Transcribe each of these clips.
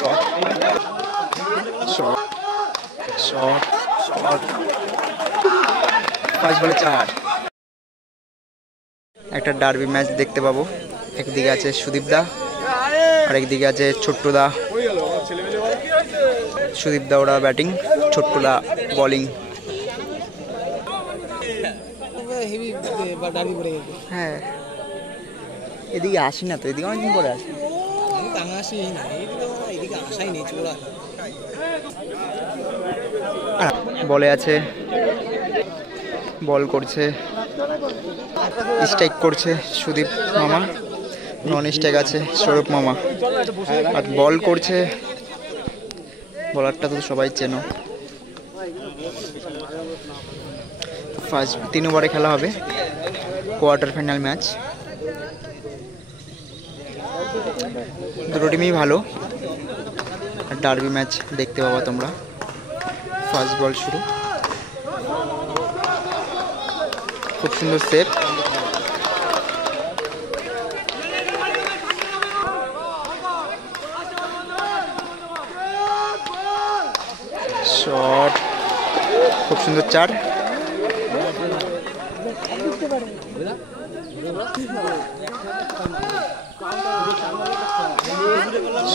Shot shot shot shot 5 বলে 4। একটা derby match দেখতে পাবো। একদিকে আছে সুদীপ দা আর একদিকে আছে ছোট্টু দা। সুদীপ দা ওরা ব্যাটিং, ছোট্টু দা বলিং। হ্যাঁ এদিকে আসি না তো, এদিকে অনেকদিন পরে আসি। বলে আছে, বল করছে, স্ট্রাইক করছে সুদীপ মামা, নন স্ট্রাইক আছে সৌরভ মামা। আর বল করছে বলারটা তো সবাই চেনো। ফার্স্ট 3 ওভারে খেলা হবে, কোয়ার্টার ফাইনাল ম্যাচ। দুটো টিমই ভালো, ডার্বি ম্যাচ দেখতে পাবো তোমরা। ফার্স্ট বল শুরু, খুব সুন্দর সেভ। শট, খুব সুন্দর 4।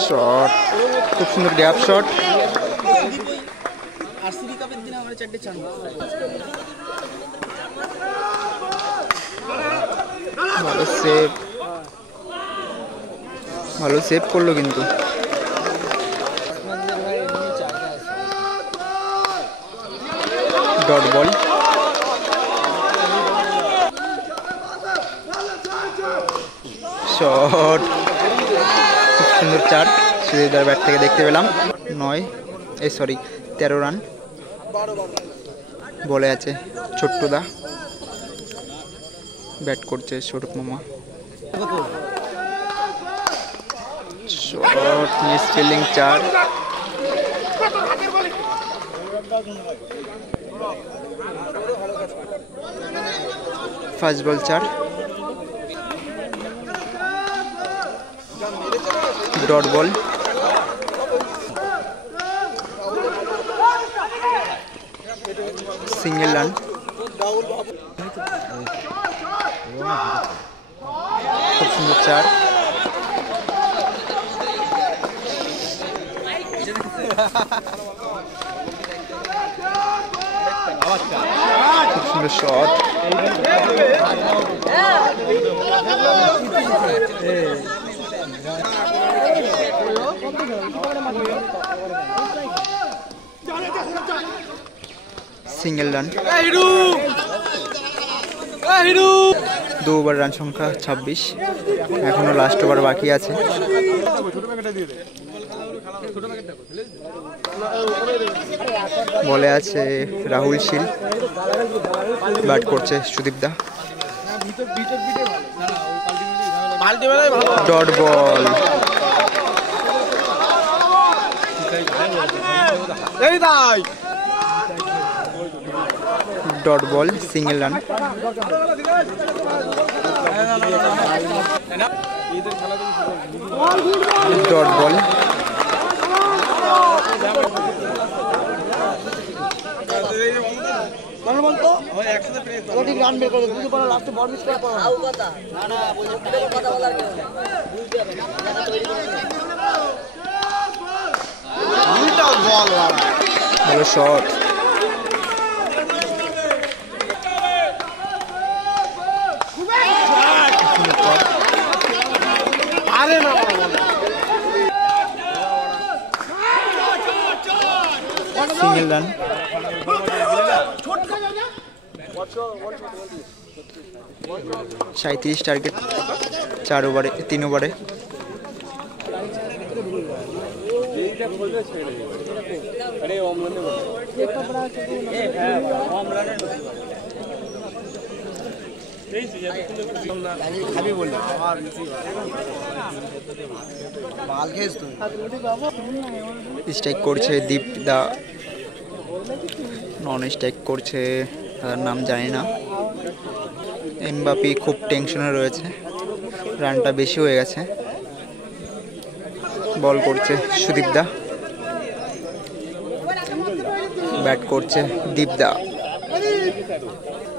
শট, খুব সুন্দর গ্যাপ শট। ভালো সেভ, ভালো সেভ করলো কিন্তু। ডট বল, শট, খুব সুন্দর 4। সুদীপদার ব্যাট থেকে দেখতে পেলাম 13 রান। বলে আছে ছোট্টুদা, ব্যাট করছে সৌরভ মামা। Shot miss fielding 4। First ball 4। Dot ball, single run. খুব সুন্দর 4। খুব সুন্দর shot. Single run. 2 over run সংখ্যা 26, এখনো লাস্ট ওভার বাকি আছে। বলে আছে রাহুল শীল, ব্যাট করছে সুদীপ দা। Dot ball, dot ball, single run. Dot ball, ভালো শট। Single run. 37 টার্গেট 4 ওভারে, 3 ওভারে। স্ট্রাইক করছে দীপ দা, নন স্ট্রাইক করছে তার নাম জানি না। এমবাপি খুব টেনশনে রয়েছে, রানটা বেশি হয়ে গেছে। বল করছে সুদীপ দা, ব্যাট করছে দীপ দা।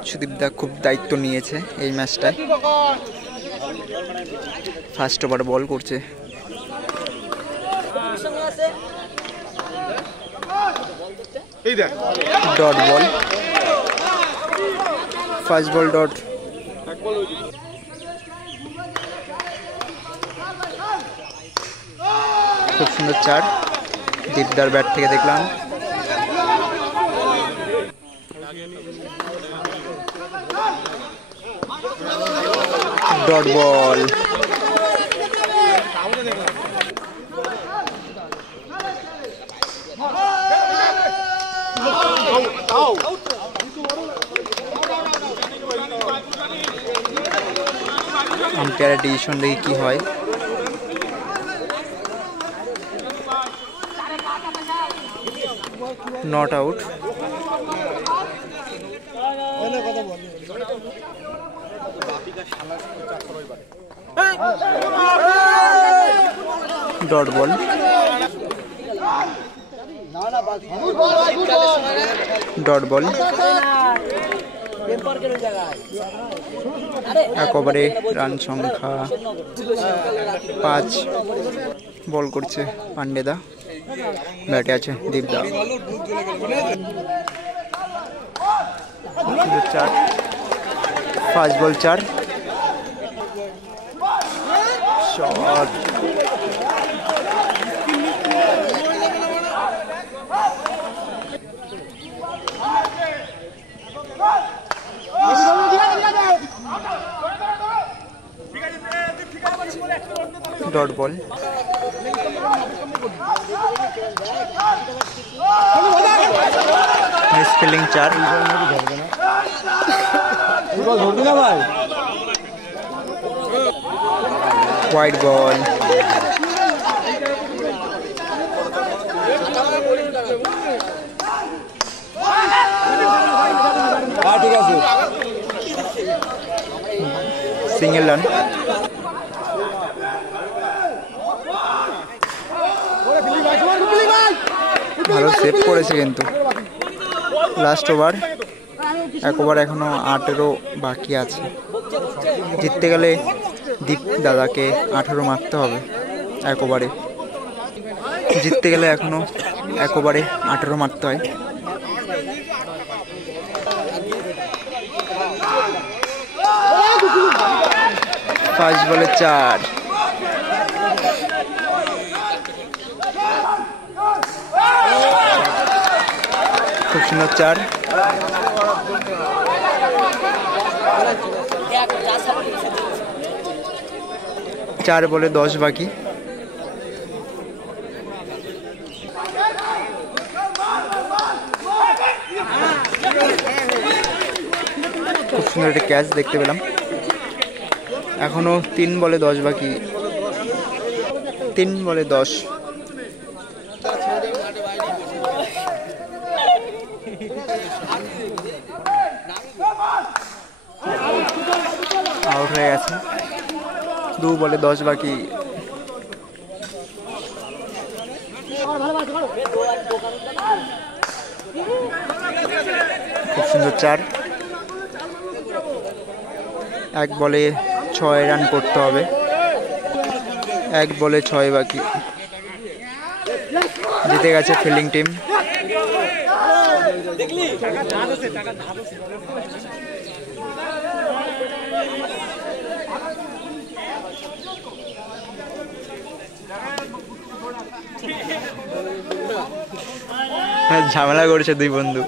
সুদীপ দা খুব দায়িত্ব নিয়েছে এই ম্যাচটায়। ফার্স্ট ওভার বল করছে, dot ball, first ball dot. খুব সুন্দর চার দীপদার ব্যাট থেকে দেখলাম। ডট বল, আম্পায়ারের ডিসিশন দেখি কি হয়। Not out. Dot ball, dot বল। এক ওভারে রান সংখ্যা 5। বল করছে পান্ডেদা, ব্যাটে আছে দীপদা। 4, first ball 4। Shot, dot ball. Miss fielding 4। White ball. ঠিক আছে, সিঙ্গেল রান। ভালো সেভ করেছে কিন্তু। লাস্ট ওভার, এক ওভার এখনো 18 বাকি আছে। জিততে গেলে দীপ দাদাকে 18 মারতে হবে এক ওভারে। জিততে গেলে এখনো এক ওভারে 18 মারতে হয়। ফার্স্ট বলে 4। খুব সুন্দর 4। 4 বলে 10 বাকি। খুব সুন্দর একটা ক্যাচ দেখতে পেলাম। এখনো 3 বলে 10 বাকি। 3 বলে 10। আউট হয়ে গেছে। 2 বলে 10 বাকি। খুব সুন্দর 4। 1 বলে 6 রান করতে হবে। 1 বলে 6 বাকি। জিতে গেছে ফিল্ডিং টিম। ঝামেলা করেছে দুই বন্ধু।